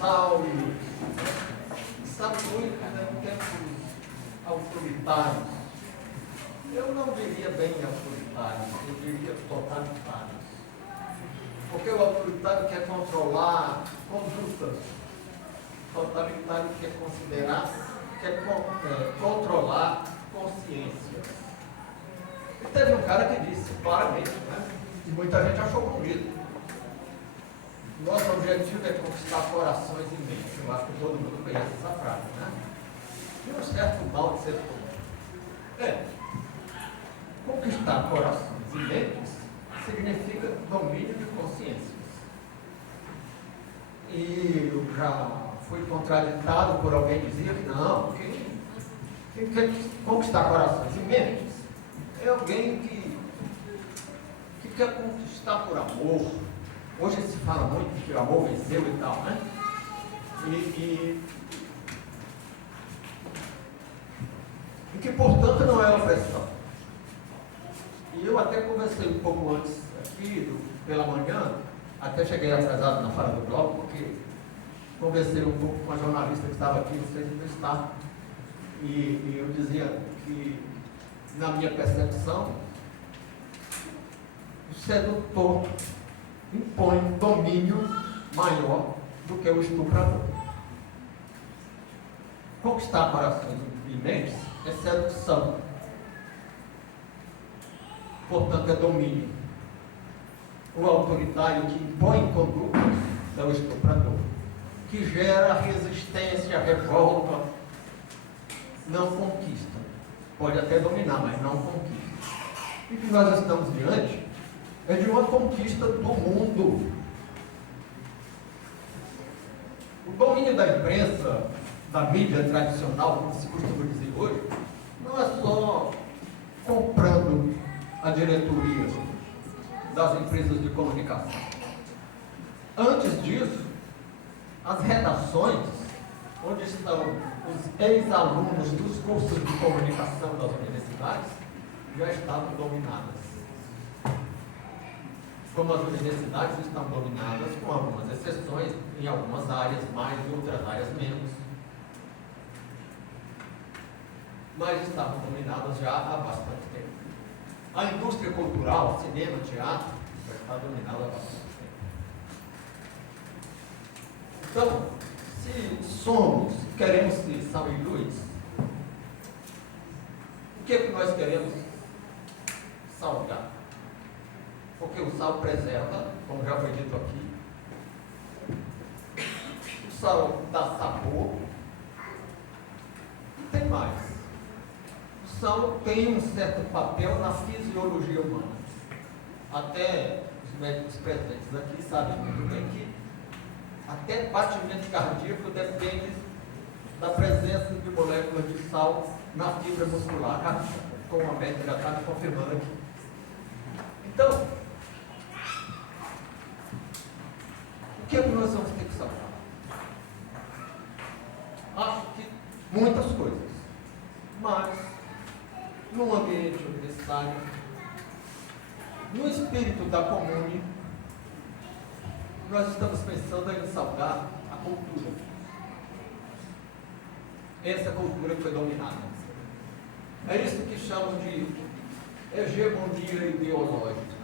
Saulo e Luz. Sabe muito, né? Tempos autoritários. Eu não diria bem autoritários, eu diria totalitários. Porque o autoritário quer controlar condutas, o totalitário quer controlar consciências. E teve um cara que disse claramente, né? E muita gente achou bonito. Nosso objetivo é conquistar corações e mentes. Eu acho que todo mundo conhece essa frase, né? E um certo mal de ser todo. Conquistar corações e mentes significa domínio de consciências. E eu já fui contraditado por alguém que dizia que não, quem quer conquistar corações e mentes é alguém que quer conquistar por amor. Hoje se fala muito que o amor venceu e tal, né? E que, portanto, não é opressão. E eu até conversei um pouco antes aqui, pela manhã, até cheguei atrasado na fala do bloco, porque conversei um pouco com a jornalista que estava aqui, não sei se não está, e eu dizia que, na minha percepção, o sedutor impõe um domínio maior do que o estuprador. Conquistar corações e mentes é sedução. Portanto, é domínio. O autoritário que impõe conduta é o estuprador, que gera resistência, revolta, não conquista. Pode até dominar, mas não conquista. E o que nós estamos diante é de uma conquista do mundo. O domínio da imprensa, da mídia tradicional, como se costuma dizer hoje, não é só comprando a diretoria das empresas de comunicação. Antes disso, as redações, onde estão os ex-alunos dos cursos de comunicação das universidades, já estavam dominadas. Como as universidades estão dominadas, com algumas exceções, em algumas áreas mais, em outras áreas menos. Mas estavam dominadas já há bastante tempo. A indústria cultural, cinema, teatro, já está dominada há bastante tempo. Então, se queremos ser sal e luz, o que é que nós queremos salgar? Porque o sal preserva, como já foi dito aqui. O sal dá sabor. E tem mais. O sal tem um certo papel na fisiologia humana. Até os médicos presentes aqui sabem muito bem que até batimento cardíaco depende da presença de moléculas de sal na fibra muscular cardíaca, como a médica já está me confirmando aqui. Então, o que é que nós vamos ter que salvar? Acho que muitas coisas, mas no ambiente universitário, no espírito da comune, nós estamos pensando em salvar a cultura. Essa cultura que foi dominada. É isso que chamam de hegemonia ideológica.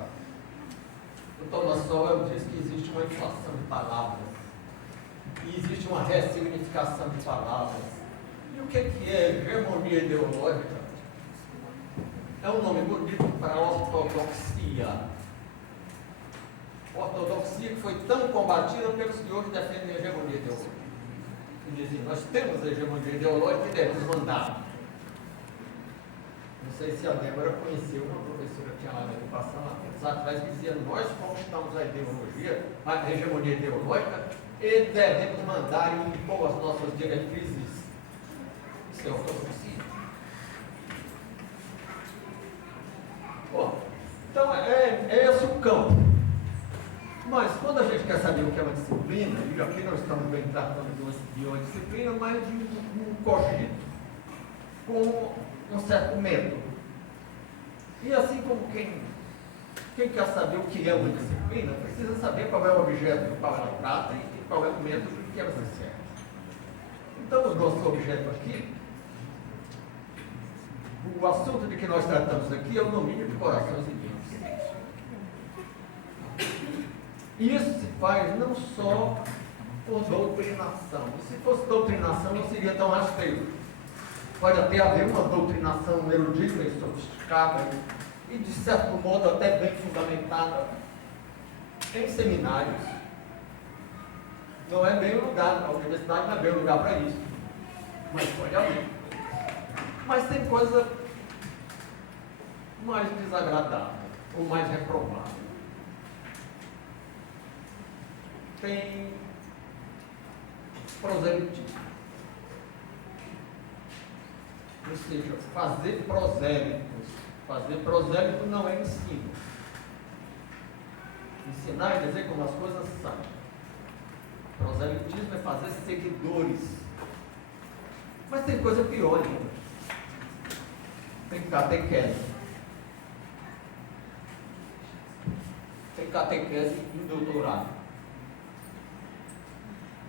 O Thomas Sowell diz que existe uma inflação de palavras e existe uma ressignificação de palavras. E o que é hegemonia ideológica? É um nome bonito para ortodoxia. Ortodoxia que foi tão combatida pelos que hoje defendem a hegemonia ideológica. E dizem, nós temos a hegemonia ideológica e devemos mandar. Não sei se a Débora conheceu uma professora que tinha lá na educação, há tempos atrás, que dizia, nós conquistamos a ideologia, a hegemonia ideológica, e devemos mandar e impor as nossas diretrizes. Isso é ortodoxia. Bom, então é esse o campo. Mas quando a gente quer saber o que é uma disciplina, e aqui nós estamos bem tratando de uma disciplina, mas de um cogito, com um certo método. E assim como quem quer saber o que é uma disciplina, precisa saber qual é o objeto do qual ela trata e qual é o método que vai ser certo. Então, o nosso objeto aqui, o assunto de que nós tratamos aqui é o domínio de corações e mentes. E isso se faz não só por doutrinação. Se fosse doutrinação, não seria tão rasteiro. Pode até haver uma doutrinação erudita e sofisticada e, de certo modo, até bem fundamentada em seminários. Não é bem o lugar, a universidade não é bem o lugar para isso. Mas pode haver. Mas tem coisa mais desagradável, ou mais reprovável. Tem proselitismo. Ou seja, fazer prosélitos. Fazer prosélito não é ensino. Ensinar é dizer como as coisas são. Proselitismo é fazer seguidores. Mas tem coisa pior ainda. Tem catequese. Tem catequese em doutorado.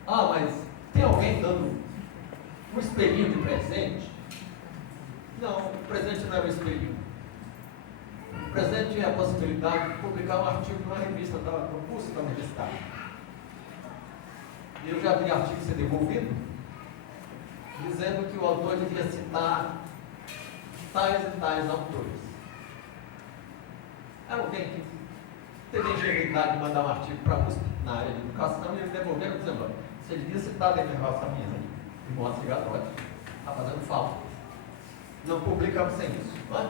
Ah, mas tem alguém dando um espelhinho de presente? Não, o presente não é um espelhinho. O presente é a possibilidade de publicar um artigo numa revista, no curso da universidade. E eu já vi artigo ser devolvido, dizendo que o autor devia citar tais e tais autores. É alguém que teve a ingenuidade de mandar um artigo para a USP na área de educação e ele devolveu dizendo: você devia citar a Rosa minha aí, de modo obrigatório. Está fazendo falta. Não publicamos sem isso. Não é?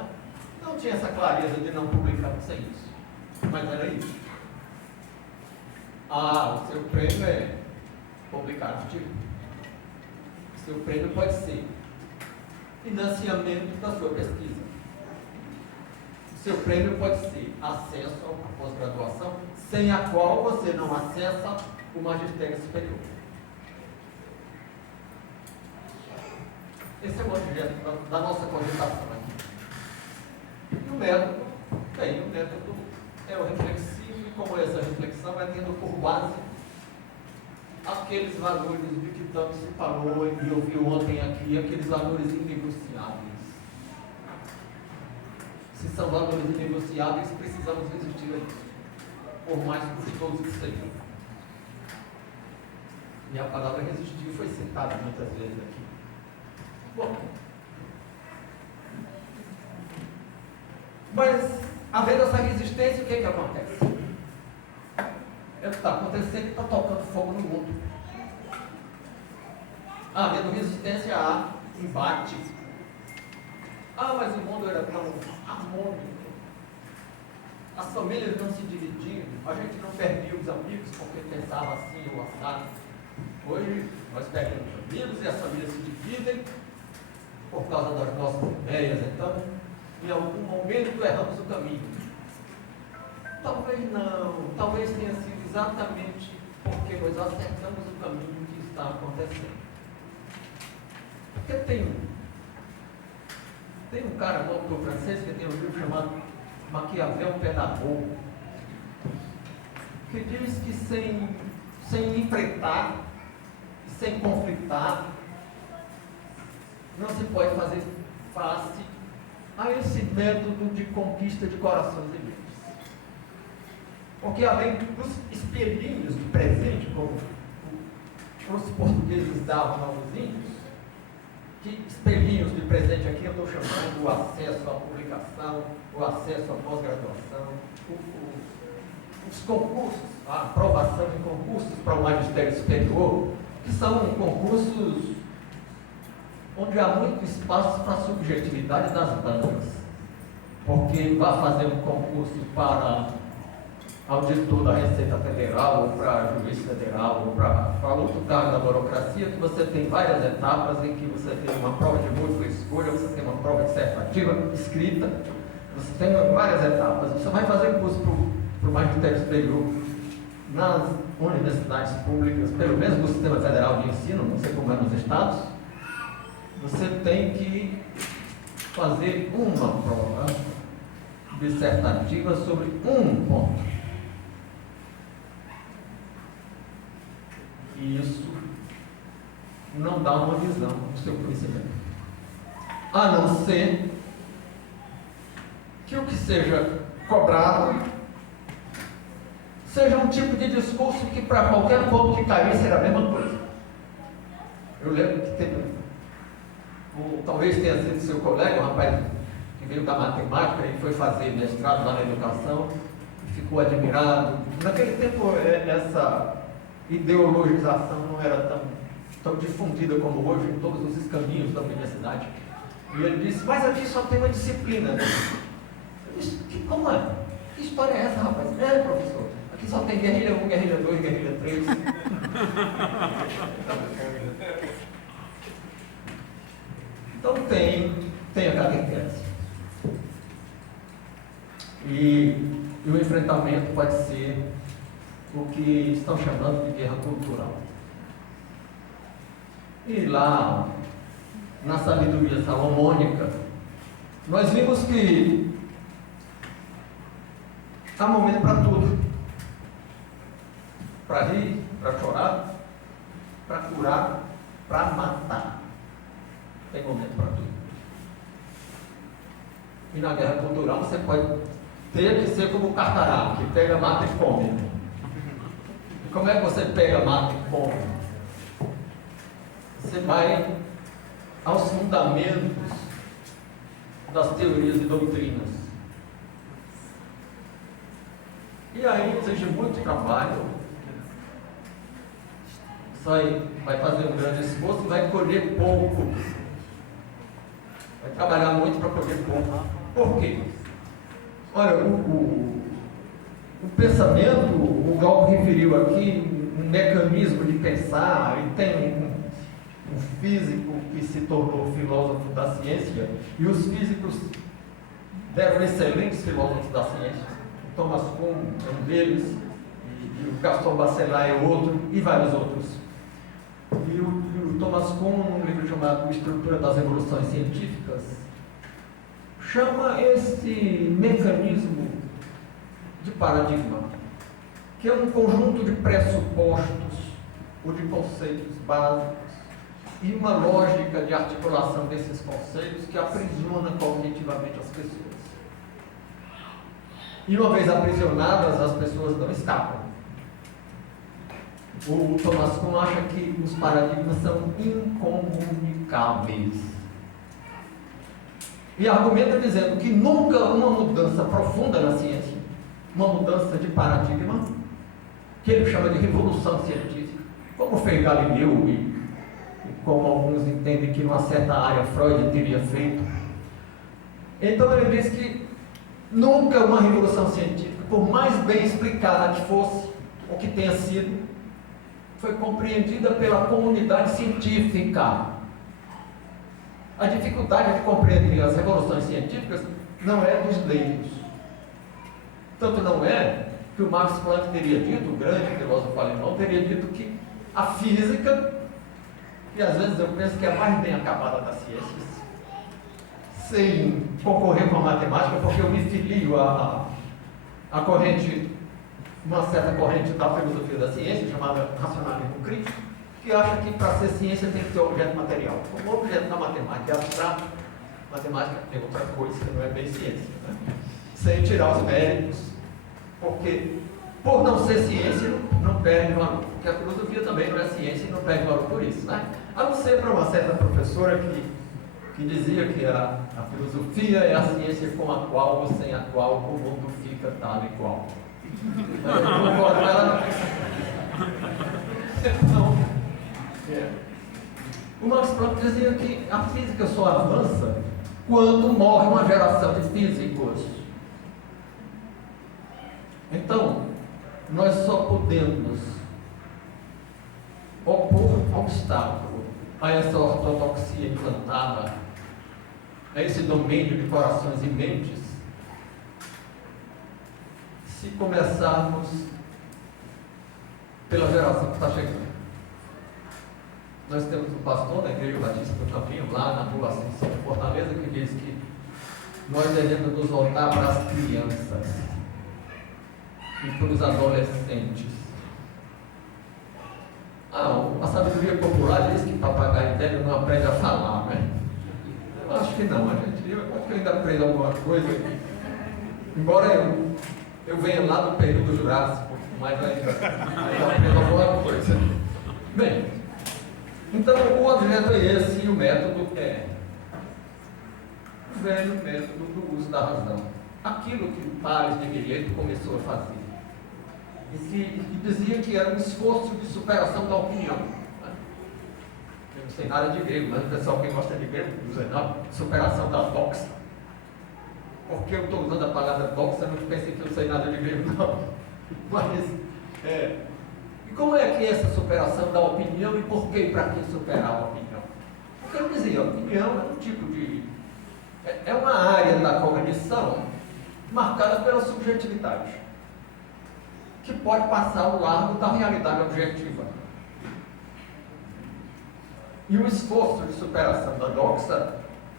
Não tinha essa clareza de não publicarmos sem isso. Mas era isso. Ah, o seu prêmio é publicar artigo. O seu prêmio pode ser financiamento da sua pesquisa. O seu prêmio pode ser acesso à pós-graduação, sem a qual você não acessa o magistério superior. Esse é o objeto da nossa cogitação aqui. E o método, bem, o método é o reflexivo, e como essa reflexão vai tendo por base aqueles valores de que tanto se falou e ouviu ontem aqui, aqueles valores inegociáveis. Se são valores inegociáveis, precisamos resistir a isso, por mais custoso que seja. E a palavra resistir foi citada muitas vezes aqui. Bom, mas, havendo essa resistência, o que acontece? É o que está acontecendo e está tocando fogo no mundo. Havendo resistência, há embate. Ah, mas o mundo era tão harmônico. As famílias não se dividiam. A gente não perdia os amigos porque pensava assim ou assado. Hoje, nós perdemos amigos e as famílias se dividem por causa das nossas ideias. Então, em algum momento erramos o caminho. Talvez não, talvez tenha sido exatamente porque nós acertamos o caminho que está acontecendo. Porque tem um cara, um autor francês, que tem um livro chamado Maquiavel Pedagogo, que diz que sem enfrentar, sem conflitar, não se pode fazer face a esse método de conquista de corações e mentes. Porque além dos espelhinhos de presente, como os portugueses davam aos índios, que espelhinhos de presente aqui eu estou chamando o acesso à publicação, o acesso à pós-graduação, os concursos, a aprovação de concursos para o magistério superior, que são concursos onde há muito espaço para a subjetividade das bancas. Porque vai fazer um concurso para auditor da Receita Federal, ou para juiz federal, ou para outro cargo da burocracia, que você tem várias etapas em que você tem uma prova de múltipla escolha, você tem uma prova dissertativa escrita, você tem várias etapas. Você vai fazer curso para o magistério superior nas universidades públicas, pelo menos no sistema federal de ensino, não sei como é nos estados, você tem que fazer uma prova dissertativa sobre um ponto. E isso não dá uma visão do seu conhecimento. A não ser que o que seja cobrado seja um tipo de discurso que para qualquer povo que cair será a mesma coisa. Eu lembro que teve, talvez tenha sido seu colega, um rapaz que veio da matemática e foi fazer mestrado lá na educação e ficou admirado. Naquele tempo essa ideologização não era tão difundida como hoje em todos os caminhos da universidade. E ele disse, mas aqui só tem uma disciplina. Eu disse, como é? Que história é essa, rapaz? Professor, aqui só tem guerrilha 1, guerrilha 2, guerrilha 3. Então tem a catequese. E o enfrentamento pode ser o que estão chamando de guerra cultural. E lá, na sabedoria salomônica, nós vimos que há momento para tudo. Para rir, para chorar, para curar, para matar. Tem momento para tudo. E na guerra cultural você pode ter que ser como o Carcará, que pega, mata e come. E como é que você pega, mata e come? Você vai aos fundamentos das teorias e doutrinas. E aí exige muito trabalho. Vai fazer um grande esforço e vai colher pouco. Vai trabalhar muito para colher pouco. Por quê? Olha, o pensamento, o Galpo referiu aqui, um mecanismo de pensar, e tem um físico que se tornou filósofo da ciência, e os físicos deram excelentes filósofos da ciência. O Thomas Kuhn é um deles, e o Gaston Bachelard é outro, e vários outros. E o Thomas Kuhn, num livro chamado Estrutura das Evoluções Científicas, chama esse mecanismo de paradigma, que é um conjunto de pressupostos ou de conceitos básicos e uma lógica de articulação desses conceitos que aprisiona cognitivamente as pessoas. E uma vez aprisionadas, as pessoas não escapam. O Thomas Kuhn acha que os paradigmas são incomunicáveis. E argumenta dizendo que nunca uma mudança profunda na ciência, uma mudança de paradigma, que ele chama de revolução científica, como fez Galileu e como alguns entendem que numa certa área Freud teria feito. Então ele diz que nunca uma revolução científica, por mais bem explicada que fosse, ou que tenha sido, foi compreendida pela comunidade científica. A dificuldade de compreender as revoluções científicas não é dos leigos. Tanto não é que o Max Planck teria dito, o grande filósofo alemão, teria dito que a física, e às vezes eu penso que é a mais bem acabada das ciências, sem concorrer com a matemática, porque eu me filio a corrente, uma certa corrente da filosofia da ciência, chamada racionalismo crítico, que acha que para ser ciência tem que ter objeto material. Como objeto da matemática é abstrato, matemática é outra coisa, não é bem ciência, né? Sem tirar os méritos, porque por não ser ciência não perde valor, porque a filosofia também não é ciência e não perde valor por isso, né? A não ser para uma certa professora que dizia que a filosofia é a ciência com a qual ou sem a qual o mundo fica tal e qual. Mas eu não concordo com ela. Então, o Max Planck dizia que a física só avança quando morre uma geração de físicos. Então, nós só podemos opor obstáculo a essa ortodoxia implantada, a esse domínio de corações e mentes, se começarmos pela geração que está chegando. Nós temos um pastor da Igreja Batista do Caminho, lá na Rua Ascensão de Fortaleza, que diz que nós devemos nos voltar para as crianças e para os adolescentes. A sabedoria popular diz que papagaio velho não aprende a falar, né? Eu acho que não, eu acho que ainda aprendo alguma coisa. Embora eu venha lá do período Jurássico, mas ainda aprendo alguma coisa. Bem, então o objeto é esse e o método é o velho método do uso da razão. Aquilo que o Tales de Mileto começou a fazer. E dizia que era um esforço de superação da opinião. Eu não sei nada de grego, mas o pessoal que gosta de grego usa não, superação da doxa. Porque eu estou usando a palavra doxa, não pensei que eu sei nada de grego, não. Mas, e como é que é essa superação da opinião e por que e para que superar a opinião? Porque eu dizia, a opinião é um tipo de... é uma área da cognição marcada pela subjetividade, que pode passar ao largo da realidade objetiva. E o esforço de superação da doxa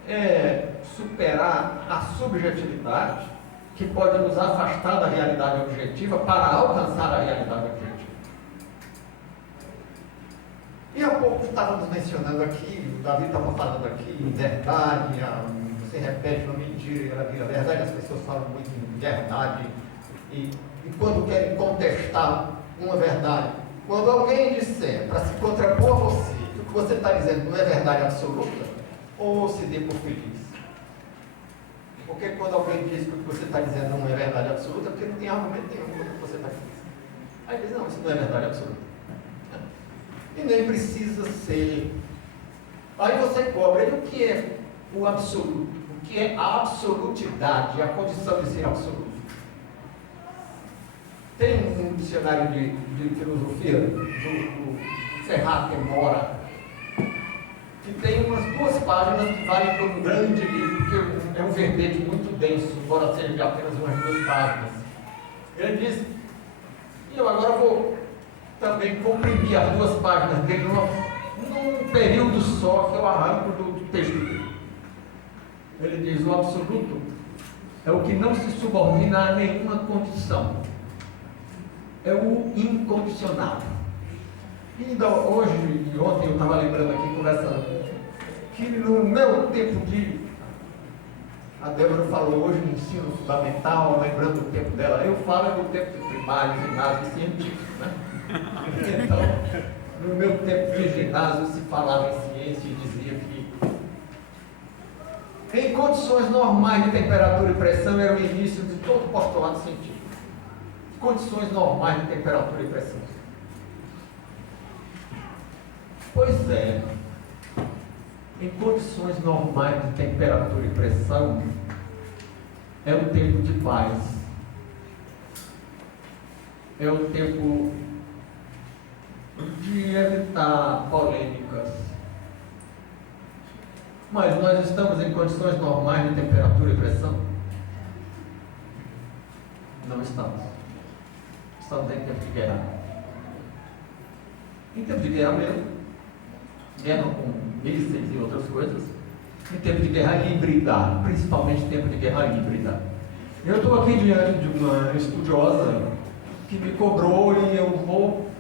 é superar a subjetividade, que pode nos afastar da realidade objetiva para alcançar a realidade objetiva. E há pouco estávamos mencionando aqui, o Davi estava falando aqui, em verdade, você repete uma mentira e a verdade, as pessoas falam muito em verdade, e quando querem contestar uma verdade, quando alguém disser para se contrapor a você, que o que você está dizendo não é verdade absoluta, ou se dê por feliz. Porque quando alguém diz que o que você está dizendo não é verdade absoluta, é porque não tem argumento nenhum contra o que você está dizendo. Aí diz, não, isso não é verdade absoluta. E nem precisa ser. Aí você cobra, e o que é o absoluto? O que é a absolutidade, a condição de ser absoluto? Tem um dicionário de filosofia do Ferrat Mora, que tem umas 2 páginas que valem para um grande livro, porque é um verbete muito denso, embora seja de apenas umas 2 páginas. Ele diz, e eu agora vou também comprimir as 2 páginas dele num período só que eu arranco do texto dele. Ele diz, o absoluto é o que não se subordina a nenhuma condição. É o incondicional. E ainda hoje e ontem eu estava lembrando aqui, conversando, que no meu tempo a Débora falou hoje no ensino fundamental, lembrando o tempo dela, eu falo do tempo de primário, ginásio e científico, né? Então, no meu tempo de ginásio se falava em ciência e dizia que em condições normais de temperatura e pressão era o início de todo postulado científico. Condições normais de temperatura e pressão. Pois é, em condições normais de temperatura e pressão, é o tempo de paz, é o tempo de evitar polêmicas. Mas nós estamos em condições normais de temperatura e pressão? Não estamos. Estamos em tempo de guerra. Em tempo de guerra mesmo, guerra com mísseis e outras coisas, em tempo de guerra híbrida, principalmente tempo de guerra híbrida. Eu estou aqui diante de uma estudiosa que me cobrou e eu vou,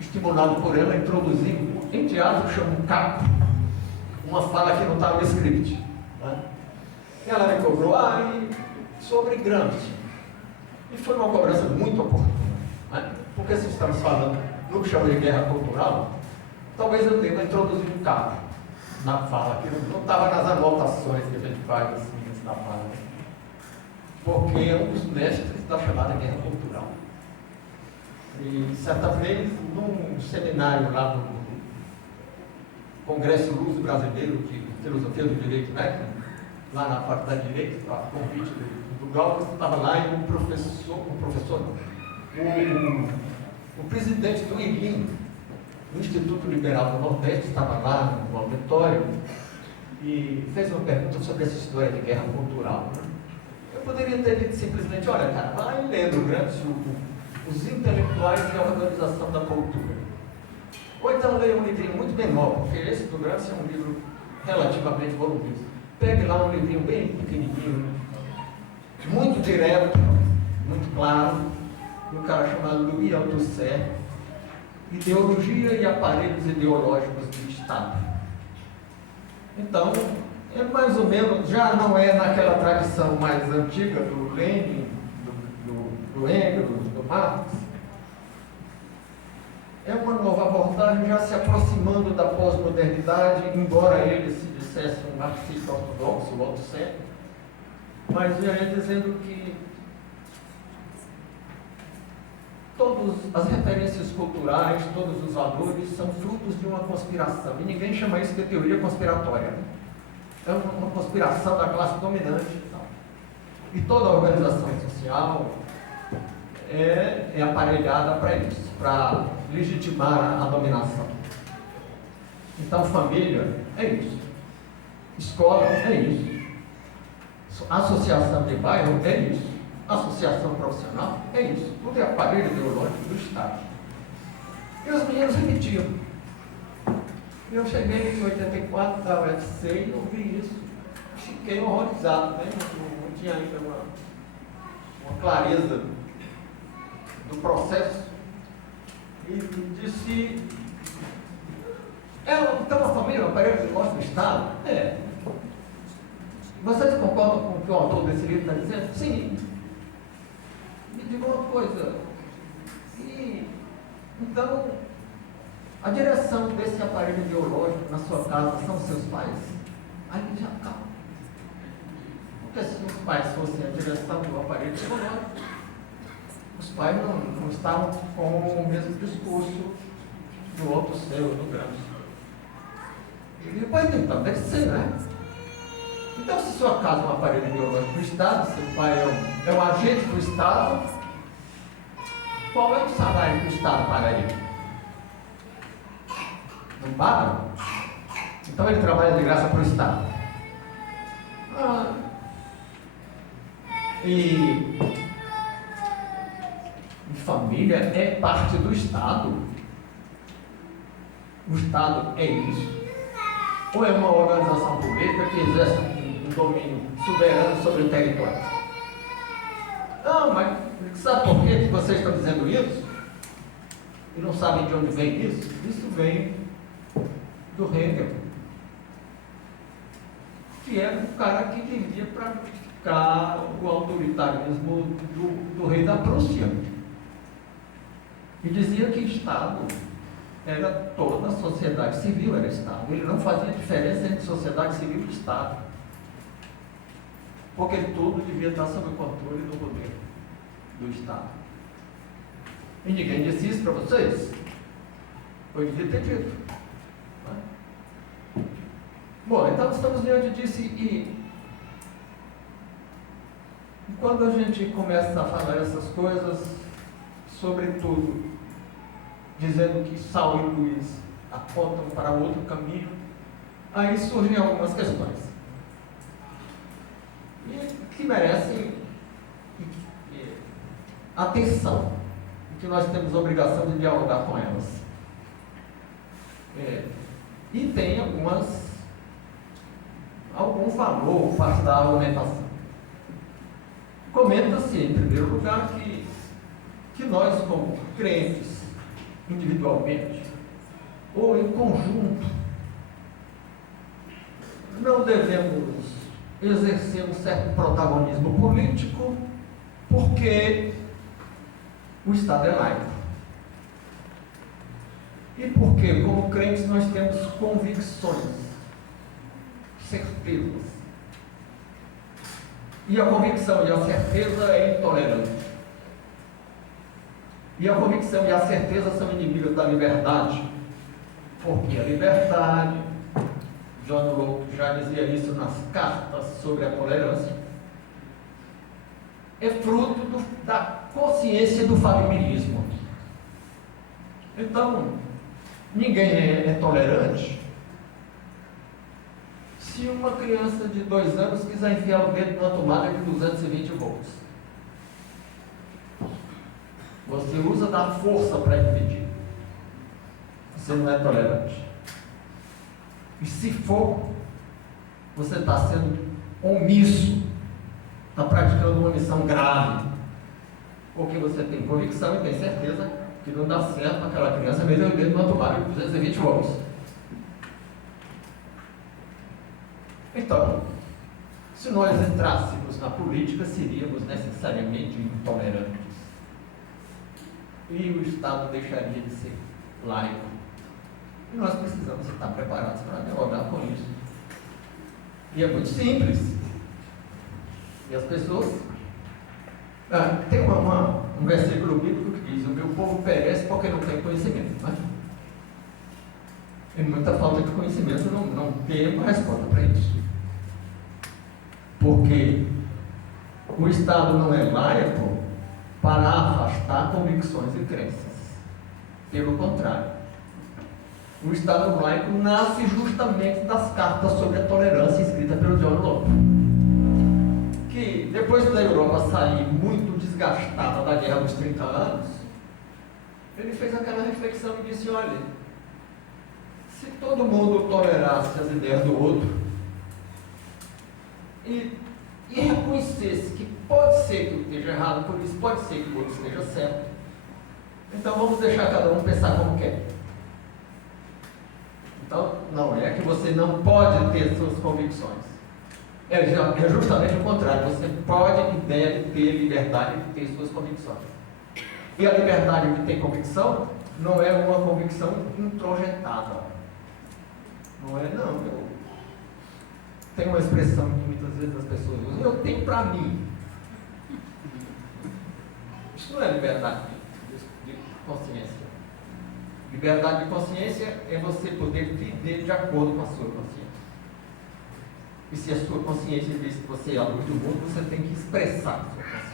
estimulado por ela, introduzir, em teatro chama um capo, uma fala que não está no script. Né? Ela me cobrou, sobre Gramsci. E foi uma cobrança muito oportuna. Né? Porque se estamos falando no que chama de guerra cultural, talvez eu tenha introduzido um capo na fala, que não estava nas anotações que a gente faz assim, antes da fala. Porque é um dos mestres da chamada guerra cultural. E certa vez, num seminário lá no Congresso Luso Brasileiro de Filosofia do Direito, né? Lá na Faculdade de Direito, a convite do Galvez, estava lá e o presidente do ILIM, do Instituto Liberal do Nordeste, estava lá no auditório e fez uma pergunta sobre essa história de guerra cultural. Né? Eu poderia ter dito simplesmente, olha cara, vai lendo Gramsci, os intelectuais e a organização da cultura. Ou então leia um livrinho muito menor, porque esse do Gramsci é um livro relativamente voluminoso. Pegue lá um livrinho bem pequenininho, muito direto, muito claro, de um cara chamado Louis Althusser, ideologia e aparelhos ideológicos do Estado. Então, é mais ou menos, já não é naquela tradição mais antiga do Lenin, do Engels, do Marx. É uma nova abordagem já se aproximando da pós-modernidade, embora ele se dissesse um marxista ortodoxo, o Althusser, mas já é dizendo que todas as referências culturais, todos os valores são frutos de uma conspiração. E ninguém chama isso de teoria conspiratória. É uma conspiração da classe dominante. E toda a organização social é aparelhada para isso, para legitimar a dominação. Então, família é isso. Escola é isso. Associação de bairro é isso. Associação profissional é isso. Tudo é aparelho ideológico do Estado. E os meninos repetiam. Eu cheguei em 84 da UFC e ouvi isso. Fiquei horrorizado, né? Não tinha ainda uma clareza do processo. E disse: então a família é um aparelho ideológico do Estado? É. Vocês concordam com o que o autor desse livro está dizendo? Sim. Me diga uma coisa. Então, a direção desse aparelho ideológico na sua casa são seus pais? Aí já está. Porque se os pais fossem a direção do aparelho ideológico, os pais não estavam com o mesmo discurso do outro seu, do grande. E depois, então, deve ser, né? Então, se sua casa é um aparelho ideológico do Estado, seu pai é um agente do Estado, qual é o salário que o Estado paga ele? Não paga? Então ele trabalha de graça para o Estado. E família é parte do Estado. O Estado é isso. Ou é uma organização política que exerce um domínio soberano sobre o território? Não, mas sabe por que vocês estão dizendo isso? E não sabem de onde vem isso? Isso vem do Hegel, que era um cara que vivia para criticar o autoritarismo do rei da Prússia. E dizia que Estado era toda a sociedade civil, era Estado. Ele não fazia diferença entre sociedade civil e Estado. Porque tudo devia estar sob o controle do poder do Estado. E ninguém disse isso para vocês? Eu devia ter dito. Bom, então estamos diante disso e quando a gente começa a falar essas coisas, sobretudo dizendo que Saulo e Luís apontam para outro caminho, aí surgem algumas questões que merecem atenção e que nós temos a obrigação de dialogar com elas. E tem algum valor parte da argumentação. Comenta-se, em primeiro lugar, que nós, como crentes, individualmente ou em conjunto, não devemos exercer um certo protagonismo político porque o Estado é laico. E porque, como crentes, nós temos convicções, certezas. E a convicção e a certeza é intolerante. E a convicção e a certeza são inimigas da liberdade. Porque a liberdade, John Locke já dizia isso nas cartas sobre a tolerância, é fruto da consciência do falibilismo. Então, ninguém é tolerante se uma criança de 2 anos quiser enfiar o dedo numa tomada de 220 volts. Você usa da força para impedir. Você não é tolerante. E se for, você está sendo omisso, está praticando uma missão grave, porque você tem convicção e tem certeza que não dá certo para aquela criança meter o dedo numa tomada de 220 volts. Então, se nós entrássemos na política, seríamos necessariamente intolerantes. E o Estado deixaria de ser laico. E nós precisamos estar preparados para dialogar com isso. E é muito simples. E as pessoas... tem um versículo bíblico que diz: o meu povo perece porque não tem conhecimento. Né? E muita falta de conhecimento, não tem uma resposta para isso. Porque o Estado não é laico para afastar convicções e crenças. Pelo contrário, o Estado laico nasce justamente das cartas sobre a tolerância escritas pelo John Locke, que depois da Europa sair muito desgastada da Guerra dos 30 anos, ele fez aquela reflexão e disse: olha, se todo mundo tolerasse as ideias do outro e reconhecesse que pode ser que eu esteja errado, por isso pode ser que o outro esteja certo, então vamos deixar cada um pensar como quer. Então, não é que você não pode ter suas convicções. É justamente o contrário. Você pode e deve ter liberdade de ter suas convicções. E a liberdade de ter convicção não é uma convicção introjetada. Não é, não. Tem uma expressão que muitas vezes as pessoas usam: eu tenho para mim. Isso não é liberdade de consciência. Liberdade de consciência é você poder viver de acordo com a sua consciência. E se a sua consciência diz que você é a luz do mundo, você tem que expressar a sua consciência.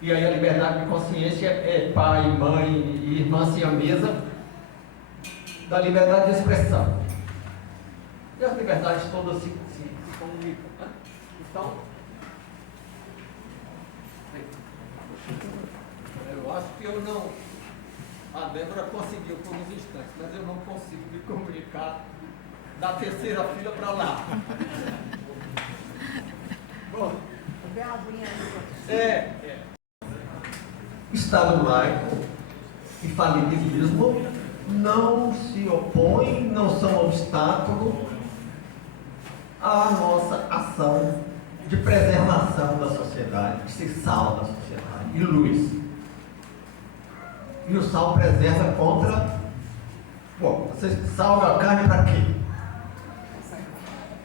E aí a liberdade de consciência é pai, mãe e irmã siamesa da liberdade de expressão. E as liberdades todas se comunicam. Né? Então, eu acho que eu não... A Débora conseguiu por uns instantes, mas eu não consigo me comunicar da terceira fila para lá. Bom, Estado laico e falibilismo não se opõem, não são obstáculo à nossa ação de preservação da sociedade, de ser sal da sociedade e luz. E o sal preserva contra... Bom, você salga a carne para quê?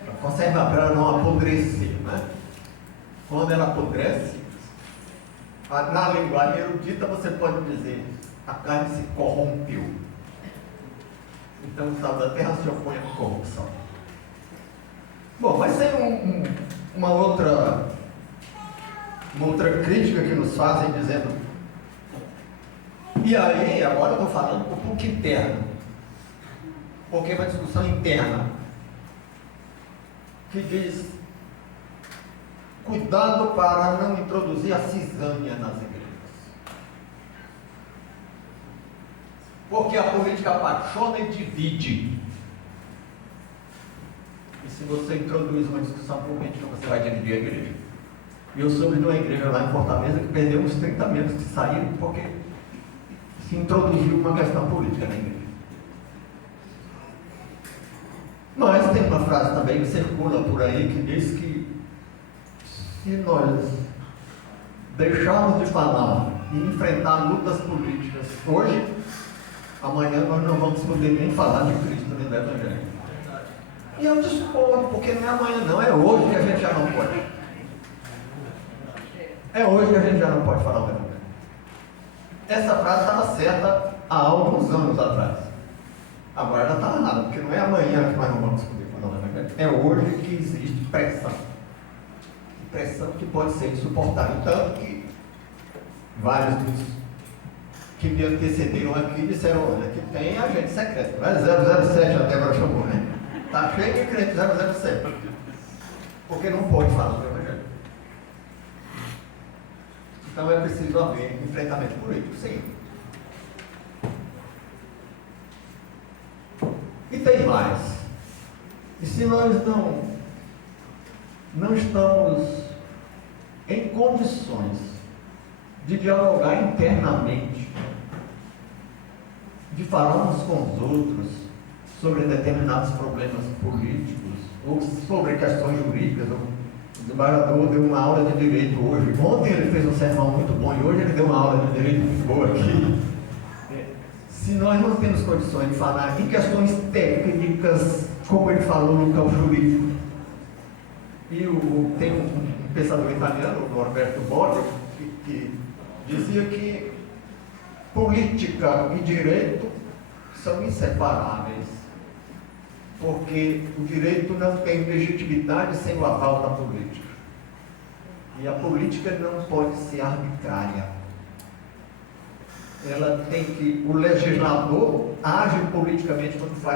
Para conservar, para ela não apodrecer, né? Quando ela apodrece, na linguagem erudita você pode dizer: a carne se corrompeu. Então o sal da terra se opõe à corrupção. Bom, mas tem uma outra crítica que nos fazem, dizendo: e aí, agora eu estou falando um pouco interno, porque é uma discussão interna, que diz: cuidado para não introduzir a cisânia nas igrejas. Porque a política apaixona e divide. E se você introduz uma discussão política, você vai dividir a igreja. E eu soube de uma igreja lá em Fortaleza que perdeu uns 30 membros que saíram porque se introduziu uma questão política na igreja. Mas tem uma frase também que circula por aí que diz que se nós deixarmos de falar e enfrentar lutas políticas hoje, amanhã nós não vamos poder nem falar de Cristo nem do Evangelho. E eu discordo, porque não é amanhã não, é hoje que a gente já não pode. É hoje que a gente já não pode falar o Evangelho. Essa frase estava certa há alguns anos atrás. Agora ela está errada, porque não é amanhã que nós não vamos poder falar o Evangelho. É hoje que existe pressão. Pressão que pode ser insuportável. Tanto que vários dos que me antecederam aqui disseram: olha, que tem agente secreto. Não é 007, a Débora chamou, né? Está cheio de crente 007. Porque não pode falar do Evangelho. Então é preciso haver enfrentamento político, sim. E tem mais. E se nós não estamos em condições de dialogar internamente de falar uns com os outros sobre determinados problemas políticos ou sobre questões jurídicas. O desembargador deu uma aula de direito hoje. Ontem ele fez um sermão muito bom e hoje ele deu uma aula de direito muito boa aqui. Se nós não temos condições de falar em questões técnicas, como ele falou no campo jurídico, e tem um pensador italiano, o Norberto Bobbio, que dizia que política e direito são inseparáveis, porque o direito não tem legitimidade sem o aval da política. E a política não pode ser arbitrária. Ela tem que, o legislador age politicamente quando faz